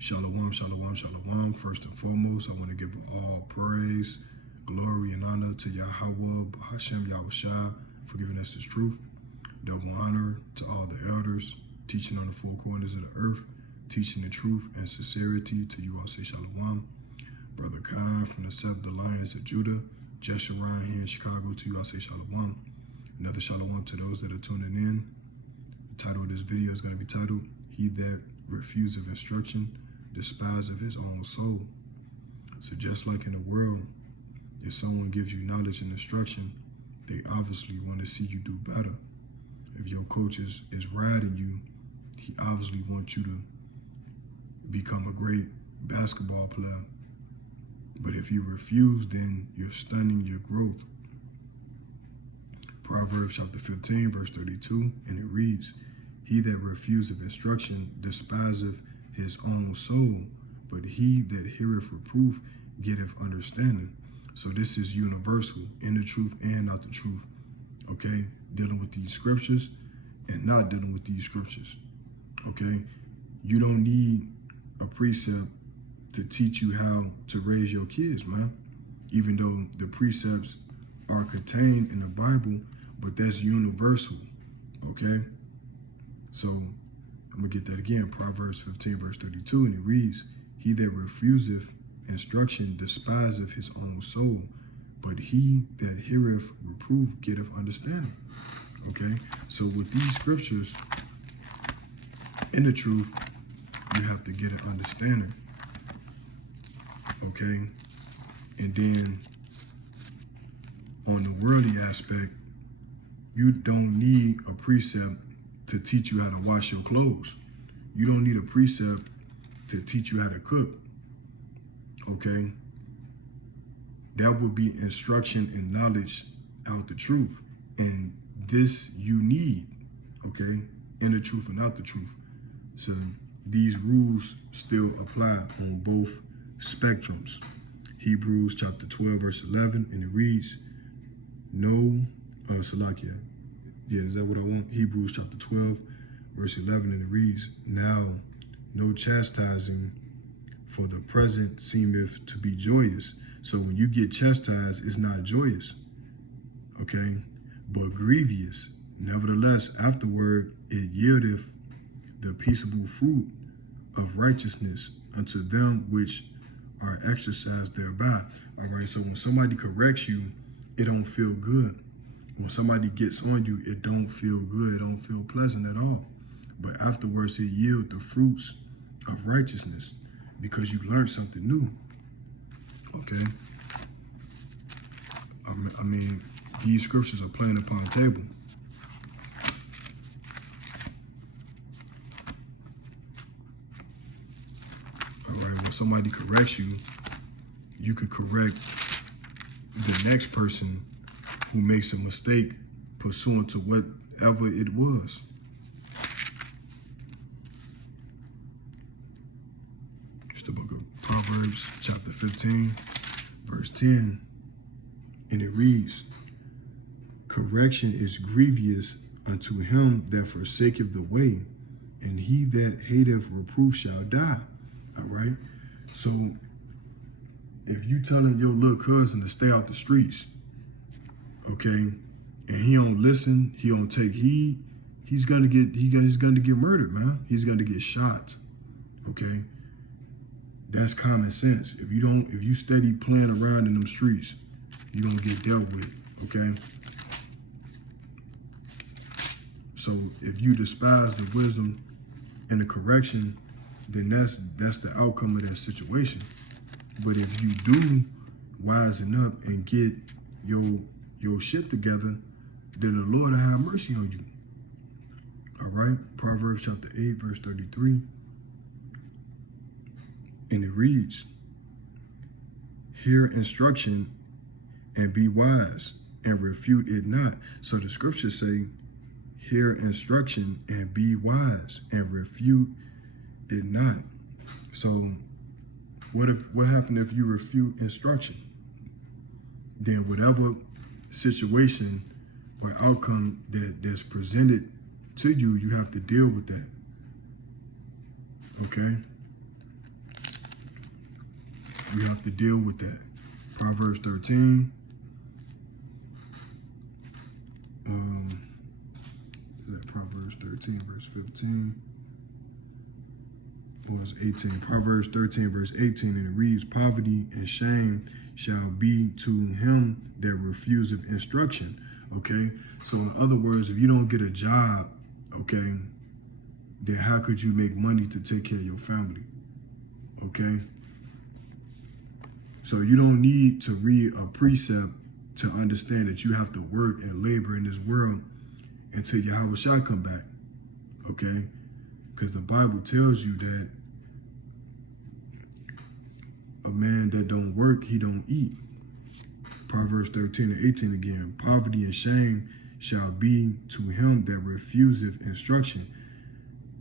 Shalom, shalom, shalom. First and foremost, I want to give all praise, glory, and honor to Yahweh, Bahashem, Yahushua, for giving us this truth. Double honor to all the elders, teaching on the four corners of the earth, teaching the truth and sincerity to you all. Say shalom. Brother Khan from the South, the Lions of Judah, Jeshurun here in Chicago, to you all. Say shalom. Another shalom to those that are tuning in. The title of this video is going to be titled, He That Refuseth Instruction, Despiseth His Own Soul. So just like in the world, if someone gives you knowledge and instruction, they obviously want to see you do better. If your coach is riding you, he obviously wants you to become a great basketball player. But if you refuse, then you're stunning your growth. Proverbs chapter 15, verse 32, and it reads, He that refuseth instruction despiseth his own soul, but he that heareth reproof getteth understanding. So this is universal, in the truth and not the truth. Okay? Dealing with these scriptures and not dealing with these scriptures. Okay? You don't need a precept to teach you how to raise your kids, man. Even though the precepts are contained in the Bible, but that's universal. Okay? So I'm going to get that again. Proverbs 15, verse 32, and it reads, He that refuseth instruction despiseth his own soul, but he that heareth reproof getteth understanding. Okay? So with these scriptures, in the truth, you have to get an understanding. Okay? And then on the worldly aspect, you don't need a precept to teach you how to wash your clothes. You don't need a precept to teach you how to cook. Okay? That would be instruction and knowledge out the truth. And this you need, okay? In the truth and not the truth. So these rules still apply on both spectrums. Hebrews chapter 12, verse 11, and it reads, Salakia. Yeah, is that what I want? Hebrews chapter 12, verse 11, and it reads, Now no chastising for the present seemeth to be joyous. So when you get chastised, it's not joyous, okay? But grievous. Nevertheless, afterward it yieldeth the peaceable fruit of righteousness unto them which are exercised thereby. All right, so when somebody corrects you, it don't feel good. When somebody gets on you, it don't feel good. It don't feel pleasant at all. But afterwards, it yields the fruits of righteousness because you learned something new. Okay? I mean, these scriptures are plain upon the table. All right, when somebody corrects you, you could correct the next person who makes a mistake pursuant to whatever it was. It's the book of Proverbs, chapter 15, verse 10. And it reads, Correction is grievous unto him that forsaketh the way, and he that hateth reproof shall die. All right? So if you telling your little cousin to stay out the streets, okay, and he don't listen, he don't take heed, he's gonna get murdered, man. He's gonna get shot. Okay? That's common sense. If you steady playing around in them streets, you're gonna get dealt with, okay? So if you despise the wisdom and the correction, then that's the outcome of that situation. But if you do wisen up and get your shit together, then the Lord will have mercy on you. All right? Proverbs chapter 8, verse 33. And it reads, Hear instruction and be wise, and refute it not. So the scriptures say, hear instruction and be wise, and refute it not. So what happened if you refute instruction? Then whatever situation or outcome that's presented to you, you have to deal with that. Okay? You have to deal with that. Proverbs 13. Proverbs 13, verse 15. Or it's 18. Proverbs 13, verse 18, and it reads, poverty and shame shall be to him that refuseth instruction. Okay? So in other words, if you don't get a job, okay, then how could you make money to take care of your family? Okay? So you don't need to read a precept to understand that you have to work and labor in this world until Yahweh shall come back. Okay? Because the Bible tells you that a man that don't work, he don't eat. Proverbs 13 and 18 again. Poverty and shame shall be to him that refuseth instruction,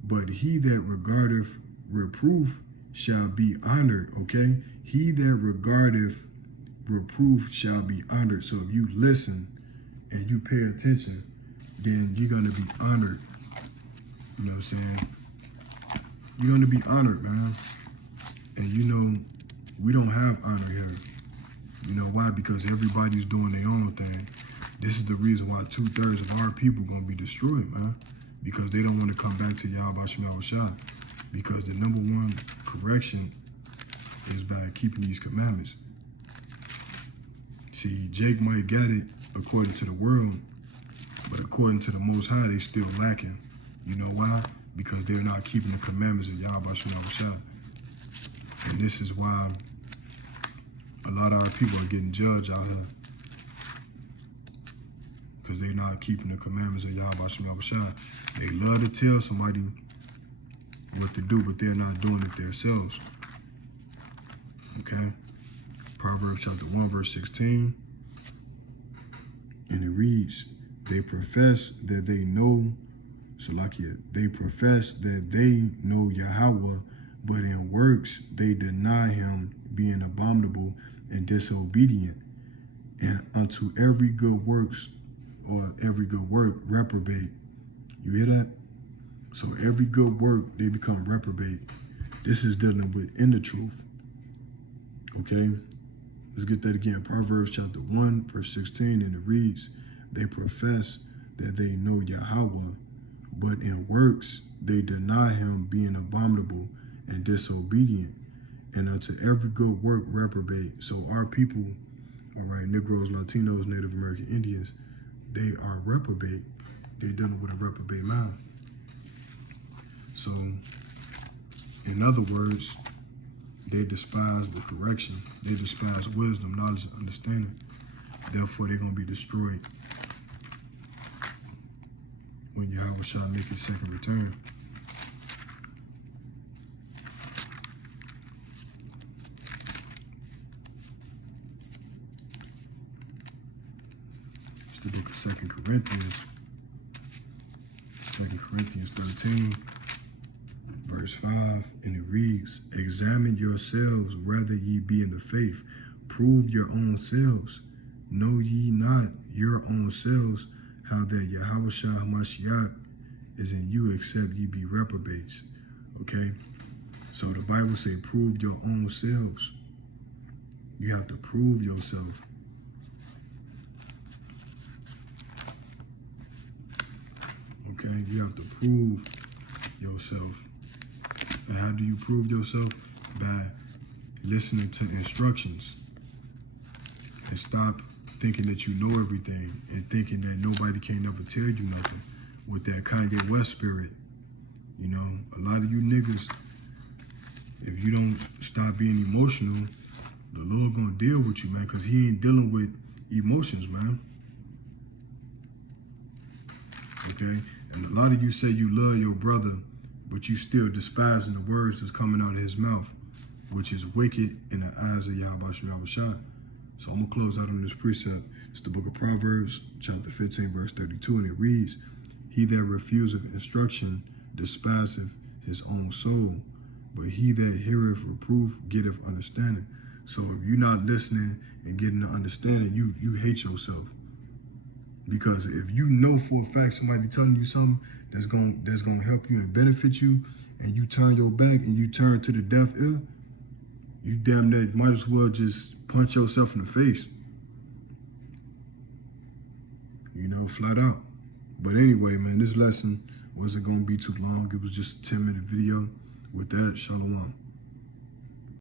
but he that regardeth reproof shall be honored. Okay? He that regardeth reproof shall be honored. So if you listen and you pay attention, then you're going to be honored. You know what I'm saying? You're going to be honored, man. And you know, we don't have honor here. You know why? Because everybody's doing their own thing. This is the reason why 2/3 of our people going to be destroyed, man. Because they don't want to come back to Yahweh Shem Shah. Because the number one correction is by keeping these commandments. See, Jake might get it according to the world, but according to the Most High, they still lacking. You know why? Because they're not keeping the commandments of Yahweh Shem Shah. And this is why a lot of our people are getting judged out here. Because they're not keeping the commandments of Yahweh Shem Shah. They love to tell somebody what to do, but they're not doing it themselves. Okay? Proverbs chapter 1, verse 16. And it reads, they profess that they know, they profess that they know Yahweh, but in works they deny him, being abominable and disobedient. And unto every good works, or every good work, reprobate. You hear that? So every good work, they become reprobate. This is dealing with in the truth. Okay? Let's get that again. Proverbs chapter 1, verse 16, and it reads, they profess that they know Yahweh, but in works they deny him, being abominable and disobedient. And unto every good work, reprobate. So our people, all right, Negroes, Latinos, Native American Indians, they are reprobate. They're dealing with a reprobate mind. So, in other words, they despise the correction. They despise wisdom, knowledge, and understanding. Therefore, they're going to be destroyed when Yahweh shall make his second return. It's the book of 2 Corinthians. 2 Corinthians 13. Verse 5, and it reads, examine yourselves whether ye be in the faith. Prove your own selves. Know ye not your own selves how that Yahweh Shah Hamashiach is in you, except ye be reprobates. Okay? So the Bible say, prove your own selves. You have to prove yourself. Okay? You have to prove yourself. And how do you prove yourself? By listening to instructions. And stop thinking that you know everything and thinking that nobody can never tell you nothing with that Kanye West spirit. You know, a lot of you niggas, if you don't stop being emotional, the Lord gonna deal with you, man, because he ain't dealing with emotions, man. Okay? And a lot of you say you love your brother, but you still despising the words that's coming out of his mouth, which is wicked in the eyes of Yahweh Shem Shah. So I'm going to close out on this precept. It's the book of Proverbs, chapter 15, verse 32, and it reads, he that refuseth instruction despiseth his own soul, but he that heareth reproof getteth understanding. So if you're not listening and getting the understanding, you hate yourself. Because if you know for a fact somebody telling you something that's gonna help you and benefit you, and you turn your back and you turn to the deaf ear, you damn near might as well just punch yourself in the face. You know, flat out. But anyway, man, this lesson wasn't going to be too long. It was just a 10-minute video. With that, shalom.